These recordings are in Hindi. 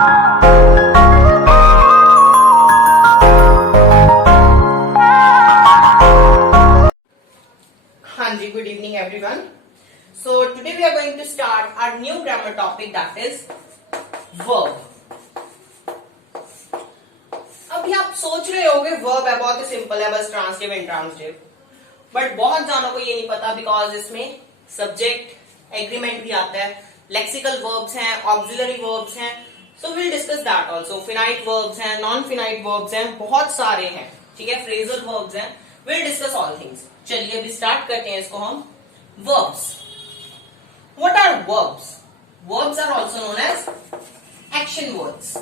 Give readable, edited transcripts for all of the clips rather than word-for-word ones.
Hanji, good evening everyone. So today we are going to start our new grammar topic, that is verb. अभी आप सोच रहे होंगे verb है, बहुत ही सिंपल है, बस ट्रांसटिव इंट्रांसटिव, बट बहुत जानों को ये नहीं पता बिकॉज इसमें सब्जेक्ट एग्रीमेंट भी आता है, लेक्सिकल वर्ब्स हैं, ऑक्सिलरी वर्ब्स हैं, so will discuss that also, finite verbs हैं, नॉन फिनाइट वर्ब्स हैं, बहुत सारे हैं, ठीक है, फ्रेजल वर्ब्स हैं, विल डिस्कस ऑल थिंग्स. चलिए अभी स्टार्ट करते हैं इसको हम. Verbs. What are verbs? Verbs are also known as action words.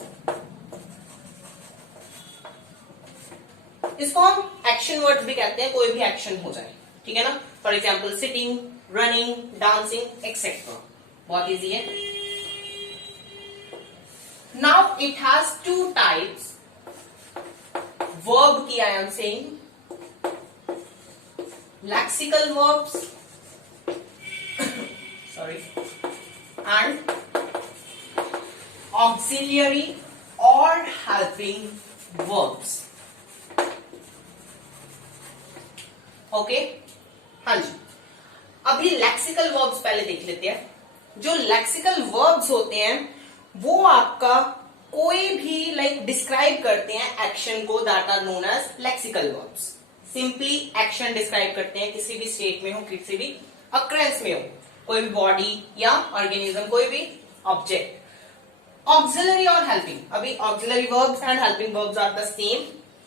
इसको हम एक्शन वर्ड्स भी कहते हैं, कोई भी एक्शन हो जाए, ठीक है ना. For example sitting, running, dancing etcetera. बहुत इजी है. Now it has two types. Verb की I am saying lexical verbs sorry and auxiliary or helping verbs. Okay, हाँ जी. अभी लेक्सिकल वर्ब्स पहले देख लेते हैं. जो लेक्सिकल वर्ब्स होते हैं वो आपका कोई भी डिस्क्राइब करते हैं एक्शन को, that are known as lexical verbs. Simply action describe करते हैं, किसी भी स्टेट में हो, किसी भी अक्रेंस में हो, कोई भी बॉडी या ऑर्गेनिज्म, कोई भी ऑब्जेक्ट. ऑक्सिलरी और हेल्पिंग. अभी auxiliary verbs and helping verbs are the same.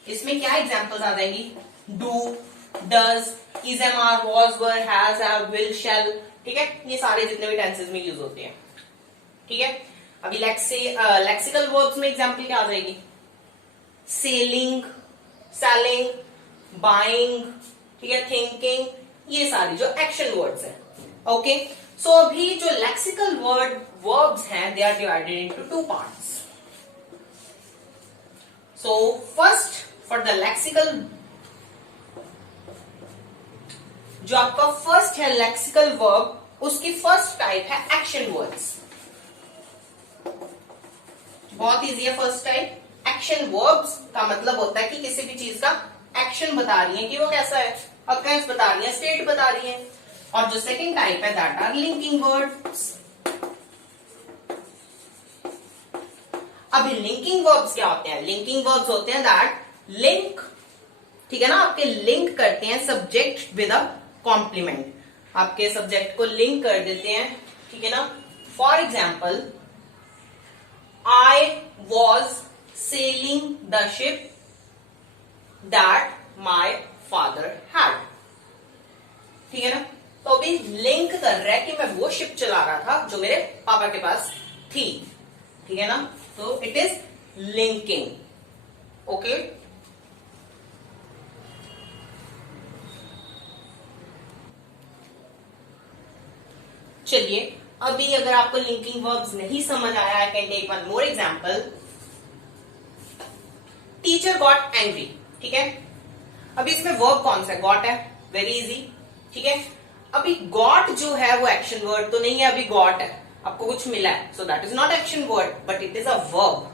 इसमें क्या एग्जांपल्स आ जाएंगी? Do, does, is, am, are, was, were, has, have, will, shall, ठीक है. ये सारे जितने भी टेंसेस में यूज होते हैं, ठीक है. अभी लेक्सिकल वर्ब्स में एग्जांपल क्या आ जाएगी? सेलिंग, सेलिंग, बाइंग, ठीक है, थिंकिंग, ये सारी जो एक्शन वर्ड्स हैं. ओके, सो अभी जो लेक्सिकल वर्ब्स हैं they are divided into two parts. So first for the lexical, जो आपका फर्स्ट है लेक्सिकल वर्ब, उसकी फर्स्ट टाइप है एक्शन वर्ड्स. बहुत इजी है. फर्स्ट टाइप एक्शन वर्ब्स का मतलब होता है कि किसी भी चीज का एक्शन बता रही है कि वो कैसा है, अक्रेंस बता रही है, स्टेट बता रही है. और जो सेकंड टाइप है दैट आर लिंकिंग वर्ड्स. अभी लिंकिंग वर्ब्स क्या होते हैं? लिंकिंग वर्ब्स होते हैं दैट लिंक, ठीक है ना, आपके लिंक करते हैं सब्जेक्ट विद अ कॉम्प्लीमेंट. आपके सब्जेक्ट को लिंक कर देते हैं, ठीक है ना. For example I was selling the ship that my father had, ठीक है ना. तो अभी लिंक कर रहा है कि मैं वो शिप चला रहा था जो मेरे पापा के पास थी, ठीक है ना. तो इट इज लिंकिंग. ओके, चलिए अभी अगर आपको लिंकिंग वर्ब्स नहीं समझ आया, I can take one more example. Teacher got angry, ठीक है. अभी इसमें वर्ब कौन सा है? गॉट है. वेरी इजी, ठीक है. अभी गॉट जो है वो एक्शन वर्ड तो नहीं है. अभी गॉट है, आपको कुछ मिला है, so that is not action word but it is a verb,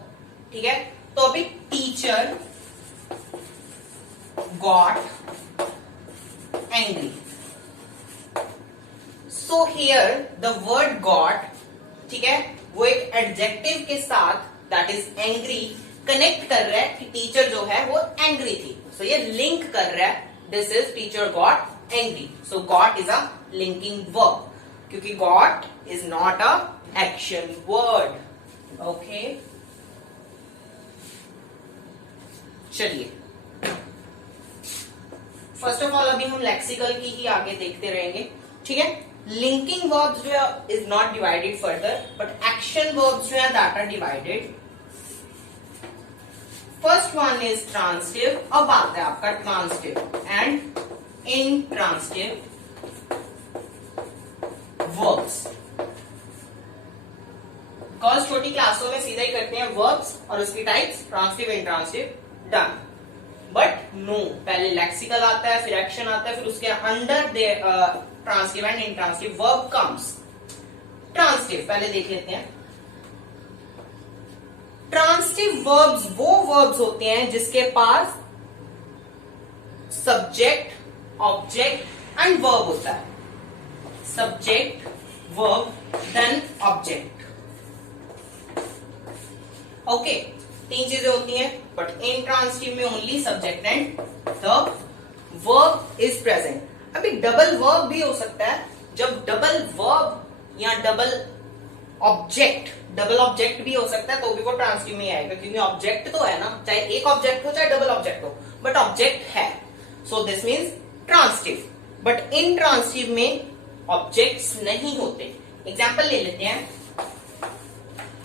ठीक है. तो अभी teacher got angry. So here the word got, ठीक है, वो एक एडजेक्टिव के साथ दैट इज एंग्री कनेक्ट कर रहा है कि टीचर जो है वो एंग्री थी. सो ये लिंक कर रहा है, this is teacher got angry. So got is a linking verb क्योंकि got is not a action word. Okay, चलिए फर्स्ट ऑफ ऑल अभी हम लेक्सिकल की ही आगे देखते रहेंगे, ठीक है. लिंकिंग वर्ब्स जो है is not divided further but action verbs जो है that are divided. First one is transitive. अब आता है आपका transitive and intransitive verbs. Because छोटी क्लासों में सीधा ही करते हैं वर्ब्स और उसकी types transitive, intransitive, done. But no, पहले लेक्सिकल आता है, फिर एक्शन आता है, फिर उसके under transitive and intransitive verb comes. Transitive पहले देख लेते हैं. ट्रांसिटिव वर्ब्स वो वर्ब्स होते हैं जिसके पास सब्जेक्ट ऑब्जेक्ट एंड वर्ब होता है। Subject verb then object. Okay, तीन चीजें होती हैं, बट इन ट्रांसिटिव में only subject and the verb is present. अभी डबल वर्ब भी हो सकता है, जब डबल वर्ब या डबल ऑब्जेक्ट भी हो सकता है, तो भी वो ट्रांसिटिव में आएगा, क्योंकि ऑब्जेक्ट तो है ना, चाहे एक ऑब्जेक्ट हो चाहे डबल ऑब्जेक्ट हो, बट ऑब्जेक्ट है, so this means transitive. But intransitive में ऑब्जेक्ट्स नहीं होते। एग्जाम्पल ले लेते हैं,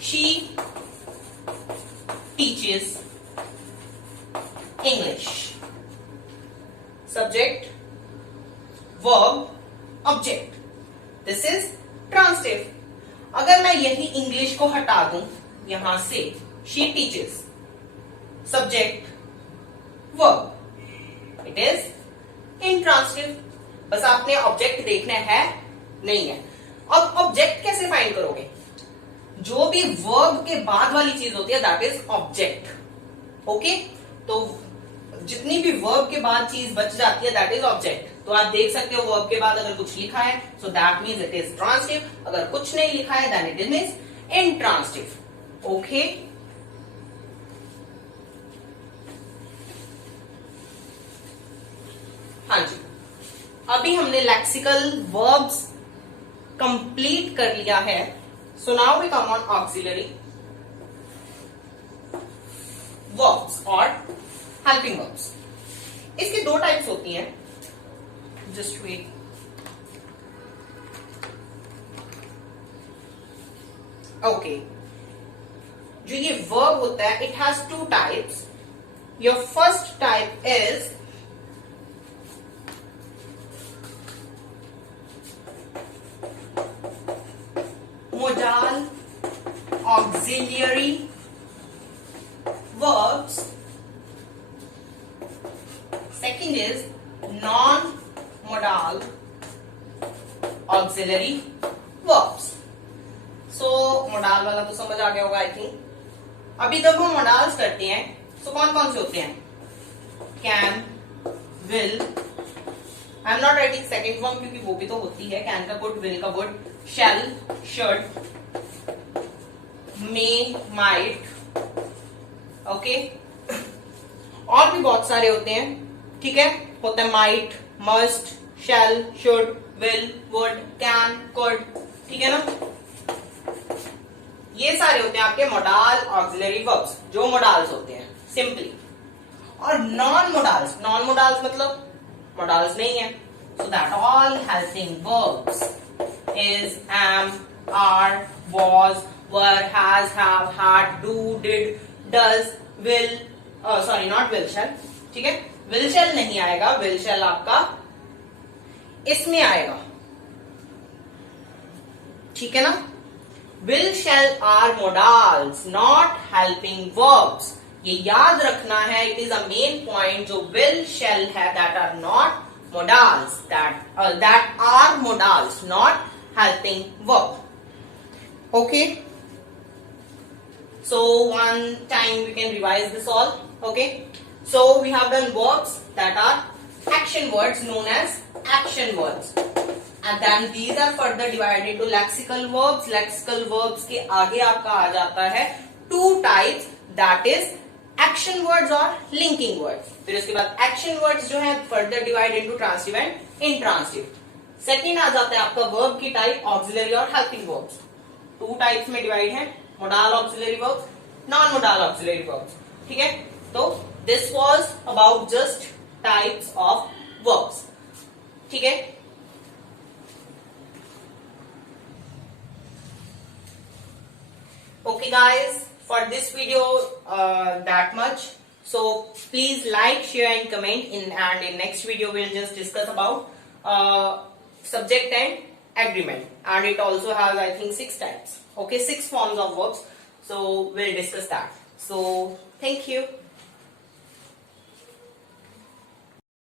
she teaches English. Subject verb object, this is transitive. अगर मैं यही इंग्लिश को हटा दूं यहां से, she teaches subject verb, it is intransitive. बस आपने ऑब्जेक्ट देखना है, नहीं है। अब ऑब्जेक्ट कैसे फाइंड करोगे? जो भी वर्ब के बाद वाली चीज होती है दैट इज ऑब्जेक्ट। ओके, तो जितनी भी वर्ब के बाद चीज बच जाती है दैट इज ऑब्जेक्ट। तो आप देख सकते हो वर्ब के बाद अगर कुछ लिखा है so that means it is transitive, अगर कुछ नहीं लिखा है then it means intransitive. Okay, हाँ जी, अभी हमने लेक्सिकल वर्ब्स कंप्लीट कर लिया है। So now we come on auxiliary verbs और हेल्पिंग वर्ब्स। इसकी दो टाइप्स होती हैं, जस्ट वेट। ओके, जो ये वर्ब होता है it has two types. Your first type is modal auxiliary verbs. Second is non-modal auxiliary verbs. So modal वाला तो समझ आ गया होगा आई थिंक। अभी जब हम modals करते हैं तो कौन कौन से होते हैं? can, will, I am not writing second form क्योंकि वो भी तो होती है, कैन का गुड, विल का would, shall, should, may, might. Okay, और भी बहुत सारे होते हैं, ठीक है, होता है might, must, shall, should, will, would, can, could, ठीक है ना। ये सारे होते हैं आपके मोडाल ऑक्सिलरी वर्ब्स, जो मोडाल्स होते हैं सिंपली। और नॉन मोडाल्स, नॉन मोडाल्स मतलब modals नहीं है, so that all helping verbs is am, are, was, were, has, have, had, do, did, does, will, sorry not will shall, ठीक है, will shall नहीं आएगा, will shall आपका इसमें आएगा, ठीक है ना। will shall are modals not helping verbs, ये याद रखना है, it is a main point. जो विल शेल है that are not modals, that are modals not helping verb. Okay, so one time we can revise this all. Okay, so we have done verbs that are action words known as action words, and then these are further divided into lexical verbs. Lexical verbs के आगे आपका आ जाता है two types, that is action words और लिंकिंग वर्ड्स। फिर उसके बाद एक्शन वर्ड्स जो है further divide into transitive and intransitive. Second आ जाता है आपका वर्ब की टाइप ऑक्सिलरी और हेल्पिंग वर्ब्स। टू टाइप्स में डिवाइड है, modal auxiliary verbs, non modal auxiliary verbs, ठीक है। तो this was about just types of verbs, ठीक है। Okay guys, for this video that much, so please like, share and comment and in next video we'll just discuss about subject and agreement, and it also has I think 6 types, okay, 6 forms of verbs, so we'll discuss that. So thank you.